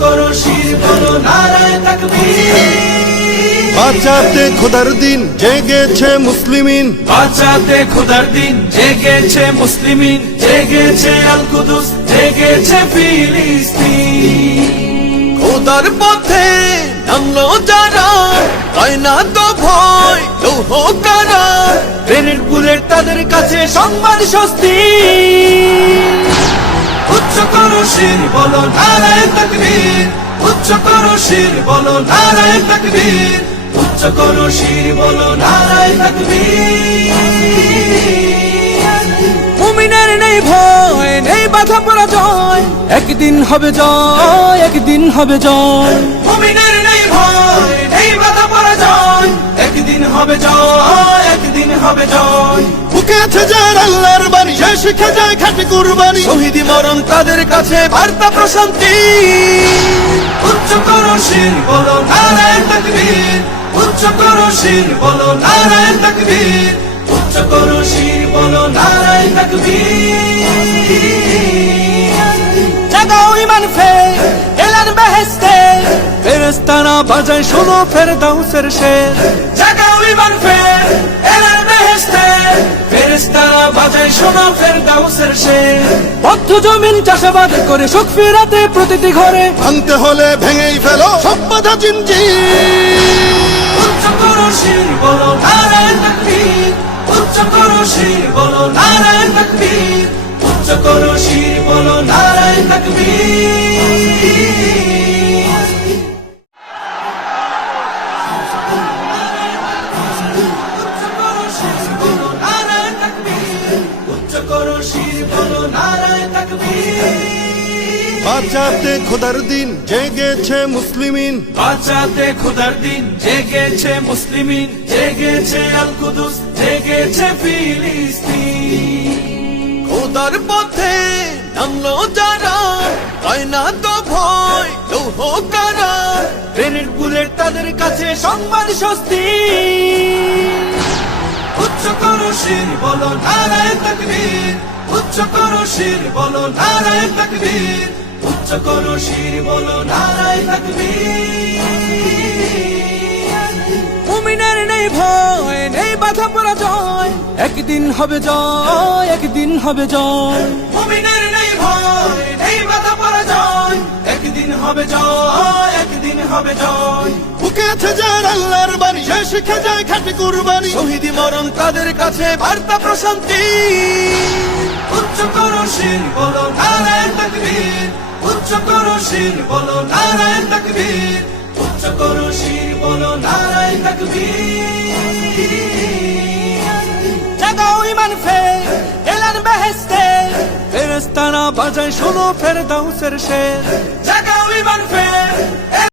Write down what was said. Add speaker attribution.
Speaker 1: করো শির বলো বাঁচাতে খোদার দিন জেগেছে মুসলিমিন।
Speaker 2: বাঁচাতে খোদার দিন জেগেছে মুসলিমিন। জেগেছে আল কুদুস জেগেছে ফিলিস্তিন।
Speaker 1: খোদার পথে নামলো যারা হয় না তো ভয় তো কারা।
Speaker 2: ট্রেনের বুলেট তাদের কাছে সম্মান স্বস্তি। করো শির বলো নারায় তকবীর। উচ্চ শির বলো নারায় তকবীর। উচ্চ শির বলো নারায় তকবীর। মুমিনের নেই ভয়, নেই বাধা পরাজয়। একদিন হবে জয়, একদিন হবে জয়। মুমিনের নেই ভয়, নেই বাধা পরাজয়। একদিন হবে জয়, একদিন হবে জয়।
Speaker 1: বুকে আছে যার আল্লাহর শিখে যায় খাটি কুরবানি।
Speaker 2: শহীদি মরণ তাদের কাছে বার্তা প্রশান্তি। উচ্চ করো শির বলো নারায়ণ তকবীর। উচ্চ করো শির বলো নারায়ণ তকবীর। উচ্চ করো শির বলো নারায়ণ তকবীর। জাগাও ইমান ফে এলান বেহেস্তে ফেরেস্তারা বাজায় শোনো ফেরদাউসের শের। জাগাও ইমান ফে এলান বদ্ধ জমিন চাষাবাদ করে সুখ ফেরাতে প্রতিটি ঘরে।
Speaker 1: ভাঙতে হলে ভেঙেই ফেলো সব বাধা জিনজির
Speaker 2: উচ্চ করো শির বলো নারায়ণ তকবীর। উচ্চ করো শির বলো নারায়ণ তকবীর। করো শির বলো নারায়ণ তকবীর।
Speaker 1: বাঁচাতে খোদার দিন জেগেছে মুসলিমিন।
Speaker 2: বাঁচাতে খুদার দিন জেগেছে মুসলিমিন। জেগেছে আল কুদুস জেগেছে ফিলিস্তিন।
Speaker 1: খোদার পথে নামলো যারা হয় না তো ভয় লৌহ কারা।
Speaker 2: গ্রেনেড বুলেট তাদের কাছে সংবাদ স্বস্তি। বলো নারায় তকবীর। উচ্চ করো শির বলো নারায় তকবীর। উচ্চ বলো নারায় তকবীর। নেই ভয়, নেই বাধা পরাজয়। একদিন হবে জয়, একদিন হবে জয়। মুমিনের একদিন হবে জয় একদিন হবে জয়।
Speaker 1: বুকে আছে যার আল্লাহর বাণী সে শিখে যায় খাটি কুরবানি।
Speaker 2: শহীদি মরণ তাদের কাছে বার্তা প্রশান্তি। উচ্চ করো শির বলো নারায়ণ তকবীর। উচ্চ করো শির বলো নারায়ণ তকবীর। উচ্চ করো শির বলো নারায়ণ তকবীর। ফেরেস্তারা বাজায় শোনো ফেরদাউসের শের। জাগাও ইমান ফে